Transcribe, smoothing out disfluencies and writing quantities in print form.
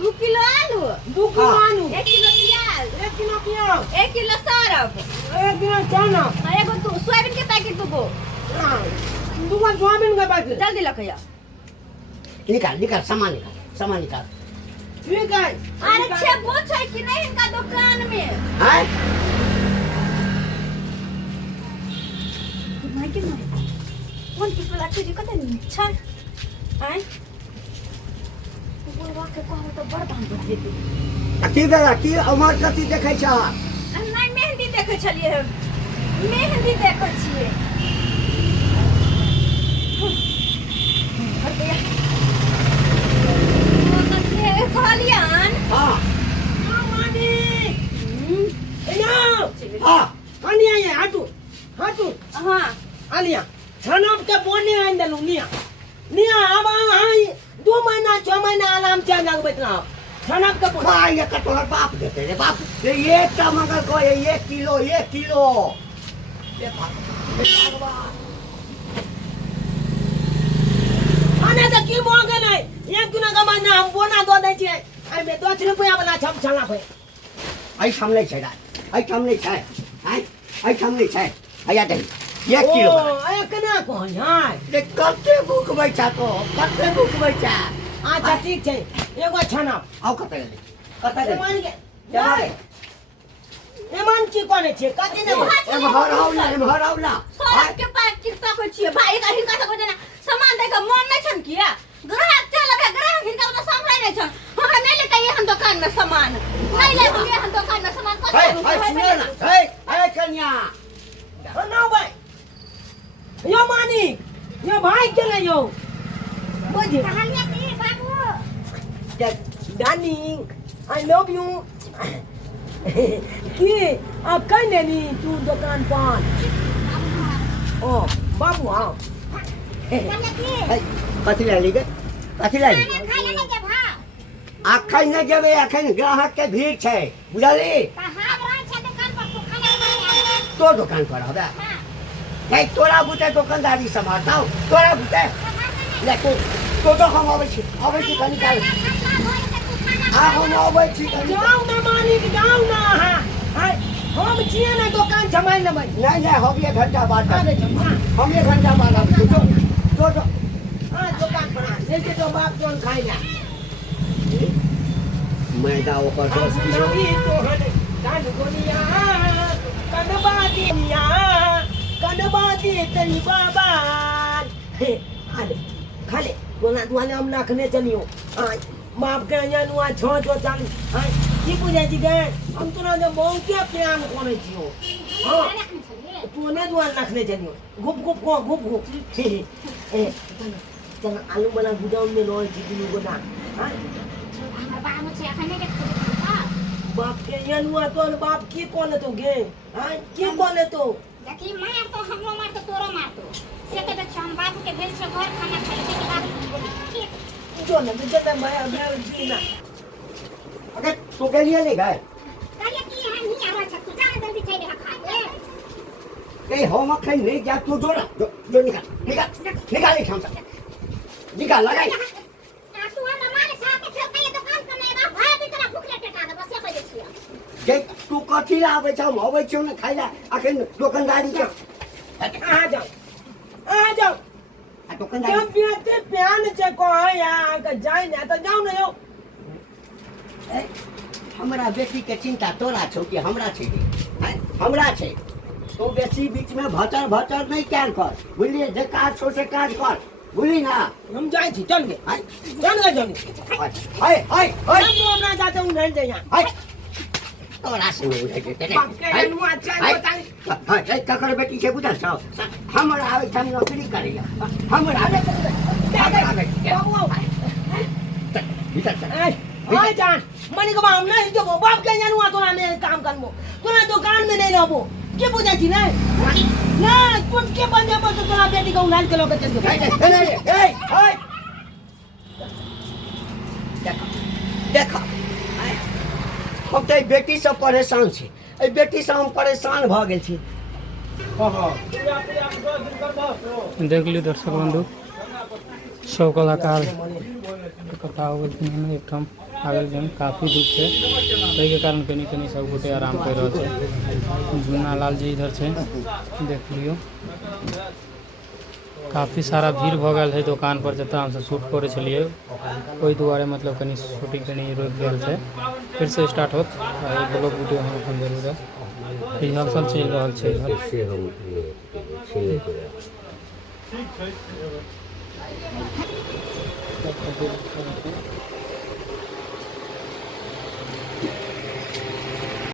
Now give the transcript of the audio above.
2 kilo आलू 2 kilo आलू 1 kilo प्याज 1 किलो प्याज 1 किलो सरफ 1 किलो चना एगो तू सोयाबीन के पैकेट दूगो दूगो सोयाबीन का पैकेट जल्दी लखया निकाल सामान निकाल ठीक है अरे छेबो छै कि नहीं इनका दुकान में हैं माय के माय कौन की पला के कते छै हैं बोलवा के कहू तो बड़ दाम दे दे की बेला की अमर कथी देखै छ नहीं मेहंदी देखे छलिए मेहंदी देखे छिए कहलियन हां मानी एना हां आनिया ये हाटू हां आलिया छनब के बोने आइन देलु निया अब हां 2 महीना 6 महीना आराम से लगबैत ना छनब के बोने भाई ये कटोरा बाप देते रे बाप ये एक टमाटर को ये 1 किलो ये भगवान आने त की मोगे नहीं 1 किलो का महीना हम बोना दो दै छियै आई में 10 रुपया वाला छम छला पे आई ठमले छै आई ठमले छै हैं आई ठमले छै आया दे 1 किलो ए केना कहै हां रे कते भूख बैठा अच्छा ठीक छै एगो छनब आओ कते मान के जाय एमान की कोने छै कते ने एम हराउला सब के पैकेट तक छिए भाई का हिनका तक देना सामान दे के मन नहीं छन किया ग्राहक चलबे ग्राहक हिनका तो संभले नहीं छन हमरा नहीं लेते ये दुकान में सामान नहीं लेते ये दुकान में सामान हाय सुनो ना हे कन्या ना भाई यो मानी यो भाई के ले यो बुझ कहानिया की बाबू डार्लिंग आई लव यू कि अब कहीं नहीं तू दुकान पर ओ बाबू आओ कथी लाई आखै न जेबे अखन ग्राहक के भीड़ छै बुझली तो दुकान पर होबे भाई तोरा बुते दुकानदारी संभालता तोरा बुते ले तो हम आबै छी कनी काल हम आबै छी जाओ ना मालिक जाओ ना हां हम छिए ना दुकान संभाल लेबै नहीं हम 1 घंटा बाद आबै छी हम 1 घंटा बाद आबै तो हां दुकान पर जैसे तो बाप जोन खाई ना मैदा ऊपर 10 किलो तो हने कान गोनिया कनबादी तेरी बाबा खाले गोना दुआले हम नाखने चलियो बाप के यहाँ नुआ छो चाल की बुझे छी गे हम तोरा जे बहुत प्यार करे छियो हां तू ने दुआ नाखने चलियो गुप ए चल आलू वाला गुदाम में रोय छी दुनु गोना हां बाप के यहाँ नुआ तोर बाप की कोले तो गे हां की कोले तो देखी मार तो हमरो मार तो तोरो मार तो से के हम बाबू के भेल से घर खाना खाई के बाद जो ना तुझे तो मैं जी ना अरे तू के लिए ले गए कहले कि हम नहीं आवा छ तू जा जल्दी चले खा ले कहीं हम खाई नहीं जा तू जो निकाल निकाल लगाई तू हम हमारे साथ के चल के दुकान पर नहीं बा भाई भी तेरा भूख ले टेका दे बस ये कह छिया जे तू कथी ला आबै छ हम आबै छियौ न खाइला अखन दुकानदारी के आ जाओ आ दुकानदारी जब बेटे प्यान से कहे या के जाई ना तो जाओ ना यो हमरा बेटी के चिंता तोरा छौ कि हमरा छै हैं हमरा छै तो बेसी बीच में भचर नहीं कैल कर बुझलिए जे काज छौ से काज कर बुझली ना हम जाई छी चल गे हाय हम तो अपना जाते हूं नहीं जाई हाय तोरा से नहीं बुझे के के नुआ चाय बताई हाय ककर बेटी से बुझल छौ हमरा आबै छ नौकरी करै हमरा बाबू भीतर हाय जान मनी को हम नहीं जो बाप के नुआ तोरा में काम करबो तोरा दुकान में नहीं रहबो के बुझा छी ना कुछ के बंदे पर तो तोरा बेटी को उलाल के लोग चल गए देखा हम तो बेटी से परेशान छी ए बेटी से हम परेशान भ गेल छी देख ली दर्शक बंधु सब कलाकार इकट्ठा हो गए एक आगल जन काफ़ी धूप है ताहि के कारण कनी कनी सब गोटे आराम कर रहे हैं। जुन्ना लाल जी इधर से देख लियो काफ़ी सारा भीड़ भ गल है दुकान पर जब हम सब शूट करे छलिए ओहि दुआरे मतलब कनी शूटिंग कनी रोक गेल है। फिर से स्टार्ट होत ब्लॉग वीडियो हम अपन जरूर रिहर्सल चल रहा है इधर।